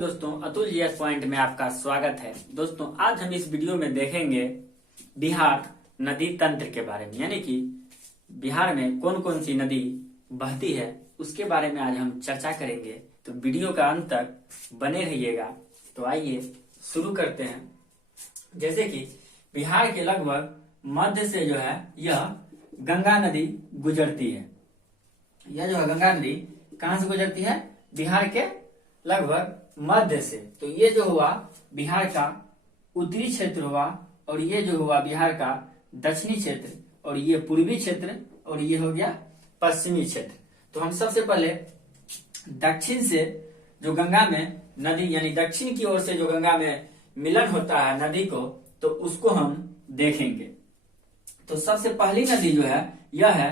दोस्तों Atul GS point में आपका स्वागत है। दोस्तों आज हम इस वीडियो में देखेंगे बिहार नदी तंत्र के बारे में, यानी कि बिहार में कौन कौन सी नदी बहती है उसके बारे में आज हम चर्चा करेंगे। तो वीडियो का अंत तक बने रहिएगा। तो आइए शुरू करते हैं। जैसे कि बिहार के लगभग मध्य से जो है यह गंगा नदी गुजरती है। यह जो है गंगा नदी कहाँ से गुजरती है? बिहार के लगभग मध्य से। तो ये जो हुआ बिहार का उत्तरी क्षेत्र हुआ, और ये जो हुआ बिहार का दक्षिणी क्षेत्र, और ये पूर्वी क्षेत्र, और ये हो गया पश्चिमी क्षेत्र। तो हम सबसे पहले दक्षिण से जो गंगा में नदी यानी दक्षिण की ओर से जो गंगा में मिलन होता है नदी को, तो उसको हम देखेंगे। तो सबसे पहली नदी जो है यह है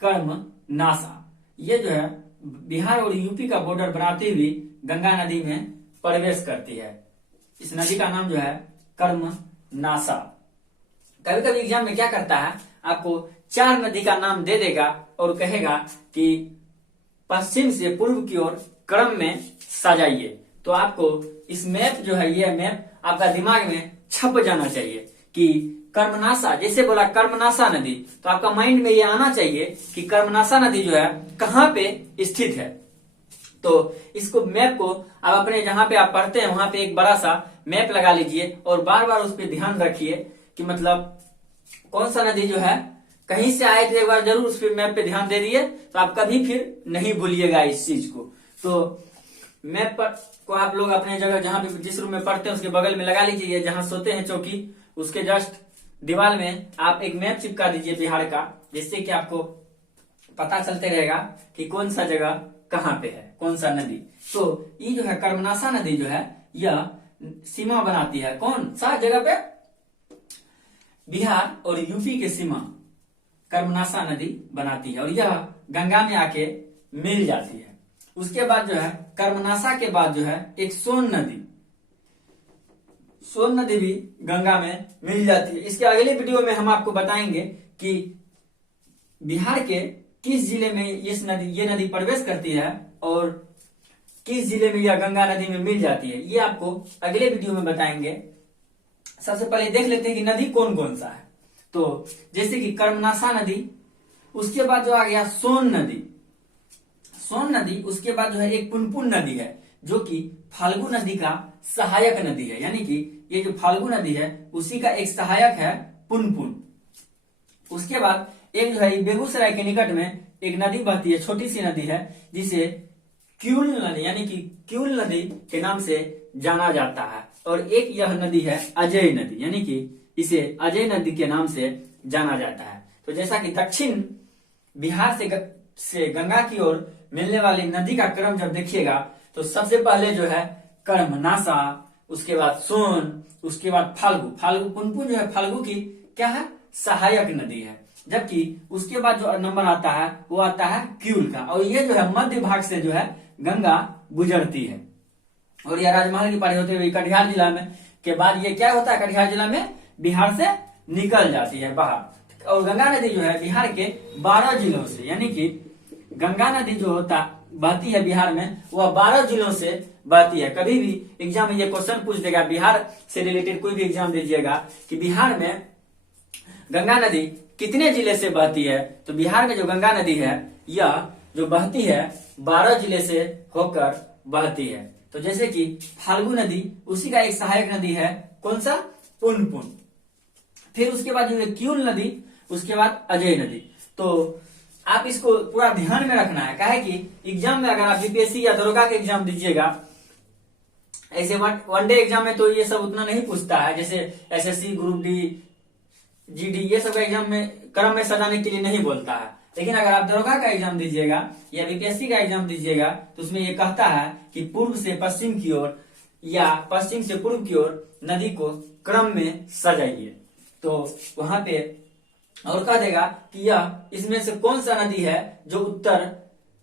कर्मनासा। ये जो है बिहार और यूपी का बॉर्डर बनाती हुई गंगा नदी में प्रवेश करती है। इस नदी का नाम जो है कर्मनासा। कभी कभी एग्जाम में क्या करता है, आपको 4 नदी का नाम दे देगा और कहेगा कि पश्चिम से पूर्व की ओर क्रम में सजाइए। तो आपको इस मैप जो है, यह मैप आपका दिमाग में छप जाना चाहिए कि कर्मनासा, जैसे बोला कर्मनासा नदी, तो आपका माइंड में ये आना चाहिए कि कर्मनासा नदी जो है कहाँ पे स्थित है। तो इसको मैप को आप अपने जहां पे आप पढ़ते हैं वहां पे एक बड़ा सा मैप लगा लीजिए और बार बार उस पर ध्यान रखिए कि मतलब कौन सा नदी जो है कहीं से आए थे, एक बार जरूर उस पर मैप पे ध्यान दे दिए तो आप कभी फिर नहीं भूलिएगा इस चीज को। तो मैप पर को आप लोग अपने जगह जहां पे जिस रूम में पढ़ते हैं उसके बगल में लगा लीजिए। जहां सोते हैं चौकी उसके जस्ट दीवार में आप एक मैप चिपका दीजिए बिहार का, जिससे कि आपको पता चलते रहेगा कि कौन सा जगह कहाँ पे है, कौन सा नदी। तो ये जो है कर्मनासा नदी जो है यह सीमा बनाती है कौन सा जगह पे? बिहार और यूपी के सीमा कर्मनासा नदी बनाती है, और यह गंगा में आके मिल जाती है। उसके बाद जो है कर्मनासा के बाद जो है एक सोन नदी भी गंगा में मिल जाती है। इसके अगले वीडियो में हम आपको बताएंगे कि बिहार के किस जिले में ये नदी प्रवेश करती है और किस जिले में यह गंगा नदी में मिल जाती है, ये आपको अगले वीडियो में बताएंगे। सबसे पहले देख लेते हैं कि नदी कौन कौन सा है। तो जैसे कि कर्मनासा नदी, उसके बाद जो आ गया सोन नदी, उसके बाद जो है एक पुनपुन नदी है जो कि फाल्गु नदी का सहायक नदी है, यानी कि ये जो फाल्गु नदी है उसी का एक सहायक है पुनपुन। उसके बाद एक जो है बेगूसराय के निकट में एक नदी बहती है, छोटी सी नदी है जिसे क्यूल नदी यानी कि क्यूल नदी के नाम से जाना जाता है। और एक यह नदी है अजय नदी, यानी कि इसे अजय नदी के नाम से जाना जाता है। तो जैसा कि दक्षिण बिहार से गंगा की ओर मिलने वाली नदी का क्रम जब देखिएगा तो सबसे पहले जो है कर्मनासा, उसके बाद सोन, उसके बाद फाल्गु पुनपुन जो है फाल्गु की क्या है? सहायक नदी है। जबकि उसके बाद जो नंबर आता है वो आता है क्यूल का, और ये जो है मध्य भाग से जो है गंगा गुजरती है। और यह राजमहल की पारी होते हुए कटिहार जिला में के बाद ये क्या होता है, कटिहार जिला में बिहार से निकल जाती है बाहर। और गंगा नदी जो है बिहार के 12 जिलों से, यानी कि गंगा नदी जो बहती है बिहार में वह 12 जिलों से बहती है। कभी भी एग्जाम में ये क्वेश्चन पूछ देगा, बिहार से रिलेटेड कोई भी एग्जाम दीजिएगा कि बिहार में गंगा नदी कितने जिले से बहती है, तो बिहार में जो गंगा नदी है यह जो बहती है 12 जिले से होकर बहती है। तो जैसे कि फाल्गु नदी उसी का एक सहायक नदी है, कौन सा? पुनपुन। फिर उसके बाद जो है क्यूल नदी, उसके बाद अजय नदी। तो आप इसको पूरा ध्यान में रखना है, काहे कि एग्जाम में अगर आप बीपीएससी या दरोगा के एग्जाम दीजिएगा, ऐसे वनडे एग्जाम में तो ये सब उतना नहीं पूछता है, जैसे एसएससी, ग्रुप डी, जीडी, ये सब एग्जाम में क्रम में सजाने के लिए नहीं बोलता है। लेकिन अगर आप दरोगा का एग्जाम दीजिएगा या बीपीएससी का एग्जाम दीजिएगा तो उसमें ये कहता है कि पूर्व से पश्चिम की ओर या पश्चिम से पूर्व की ओर नदी को क्रम में सजाइए। तो वहां पे और कह देगा कि यह इसमें से कौन सा नदी है जो उत्तर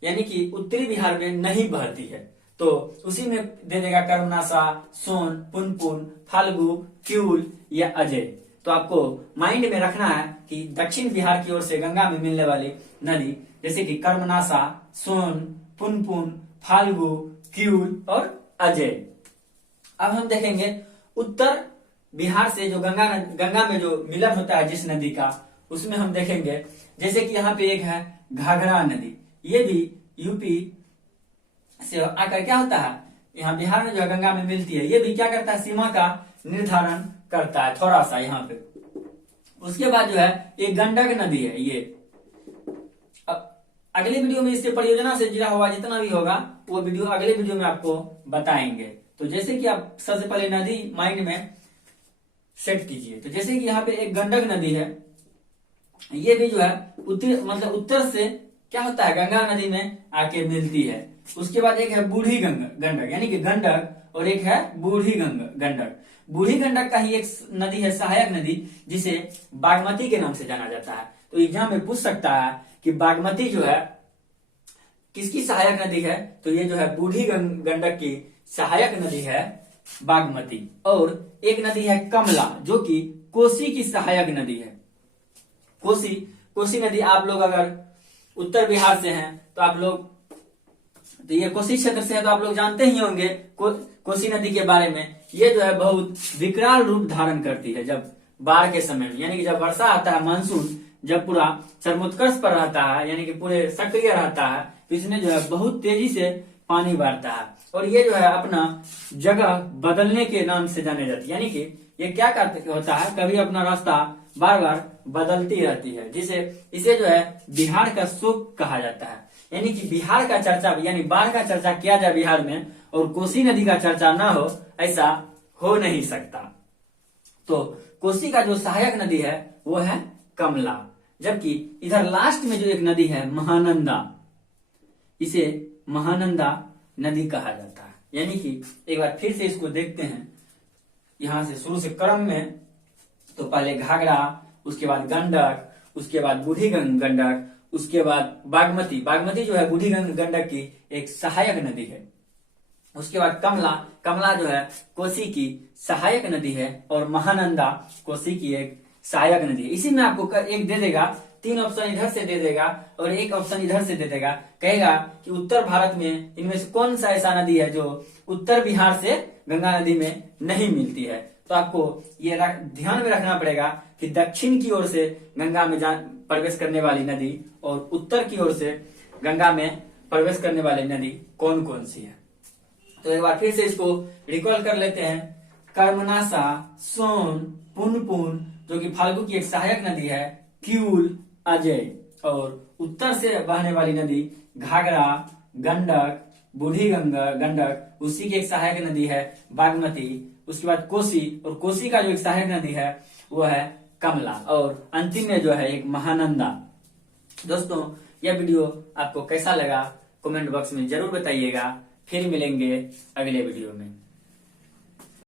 यानी कि उत्तरी बिहार में नहीं बहती है, तो उसी में दे देगा कर्मनासा, सोन, पुनपुन, फाल्गु, क्यूल या अजय। तो आपको माइंड में रखना है कि दक्षिण बिहार की ओर से गंगा में मिलने वाली नदी जैसे कि कर्मनासा, सोन, पुनपुन, फाल्गु, क्यूल और अजय। अब हम देखेंगे उत्तर बिहार से जो गंगा में जो मिलन होता है जिस नदी का, उसमें हम देखेंगे जैसे कि यहाँ पे एक है घाघरा नदी, ये भी यूपी से आकर क्या होता है यहाँ बिहार में जो है गंगा में मिलती है। ये भी क्या करता है, सीमा का निर्धारण करता है थोड़ा सा यहाँ पे। उसके बाद जो है एक गंडक नदी है। ये अगले वीडियो में इससे परियोजना से जुड़ा हुआ जितना भी होगा वो वीडियो अगले वीडियो में आपको बताएंगे। तो जैसे कि आप सबसे पहले नदी माइंड में सेट कीजिए। तो जैसे कि यहाँ पे एक गंडक नदी है, ये भी जो है उत्तर से क्या होता है गंगा नदी में आके मिलती है। उसके बाद एक है बूढ़ी गंडक यानी कि गंडक, और एक है बूढ़ी गंडक। बूढ़ी गंडक का ही एक नदी है सहायक नदी, जिसे बागमती के नाम से जाना जाता है। तो एग्जाम में पूछ सकता है कि बागमती जो है किसकी सहायक नदी है, तो ये जो है बूढ़ी गंडक की सहायक नदी है बागमती। और एक नदी है कमला जो कि कोसी की सहायक नदी है। कोसी नदी आप लोग अगर उत्तर बिहार से हैं तो आप लोग, तो ये कोसी क्षेत्र से है तो आप लोग जानते ही होंगे कोसी नदी के बारे में। ये जो है बहुत विकराल रूप धारण करती है जब बाढ़ के समय में, यानी कि जब वर्षा आता है, मानसून जब पूरा चरमोत्कर्ष पर रहता है यानी कि पूरे सक्रिय रहता है, तो इसमें जो है बहुत तेजी से पानी बढ़ता है। और ये जो है अपना जगह बदलने के नाम से जाने जाती है, यानी कि ये क्या करते होता है, कभी अपना रास्ता बार बार बदलती रहती है, जिसे इसे जो है बिहार का शोक कहा जाता है। यानी कि बिहार का चर्चा यानी बाढ़ का चर्चा किया जाए बिहार में और कोसी नदी का चर्चा ना हो, ऐसा हो नहीं सकता। तो कोसी का जो सहायक नदी है वो है कमला, जबकि इधर लास्ट में जो एक नदी है महानंदा, इसे महानंदा नदी कहा जाता है। यानी कि एक बार फिर से इसको देखते हैं यहां से शुरू से क्रम में। तो पहले घाघरा, उसके बाद गंडक, उसके बाद बूढ़ी गंडक, उसके बाद बागमती जो है बूढ़ी गंडक की एक सहायक नदी है। उसके बाद कमला जो है कोसी की सहायक नदी है, और महानंदा कोसी की एक सहायक नदी है। इसी में आपको एक दे देगा, 3 ऑप्शन इधर से दे देगा और एक ऑप्शन इधर से दे देगा, कहेगा कि उत्तर भारत में इनमें से कौन सा ऐसा नदी है जो उत्तर बिहार से गंगा नदी में नहीं मिलती है। तो आपको ये ध्यान में रखना पड़ेगा कि दक्षिण की ओर से गंगा में प्रवेश करने वाली नदी और उत्तर की ओर से गंगा में प्रवेश करने वाली नदी कौन कौन सी है। तो एक बार फिर से इसको रिकॉल कर लेते हैं। कर्मनाशा, सोन, पुनपुन जो कि फाल्गु की एक सहायक नदी है, क्यूल, अजय, और उत्तर से बहने वाली नदी घाघरा, गंडक, बूढ़ी गंडक, उसी की एक सहायक नदी है बागमती। उसके बाद कोसी, और कोसी का जो एक सहायक नदी है वो है कमला, और अंतिम में जो है एक महानंदा। दोस्तों यह वीडियो आपको कैसा लगा कमेंट बॉक्स में जरूर बताइएगा। फिर मिलेंगे अगले वीडियो में।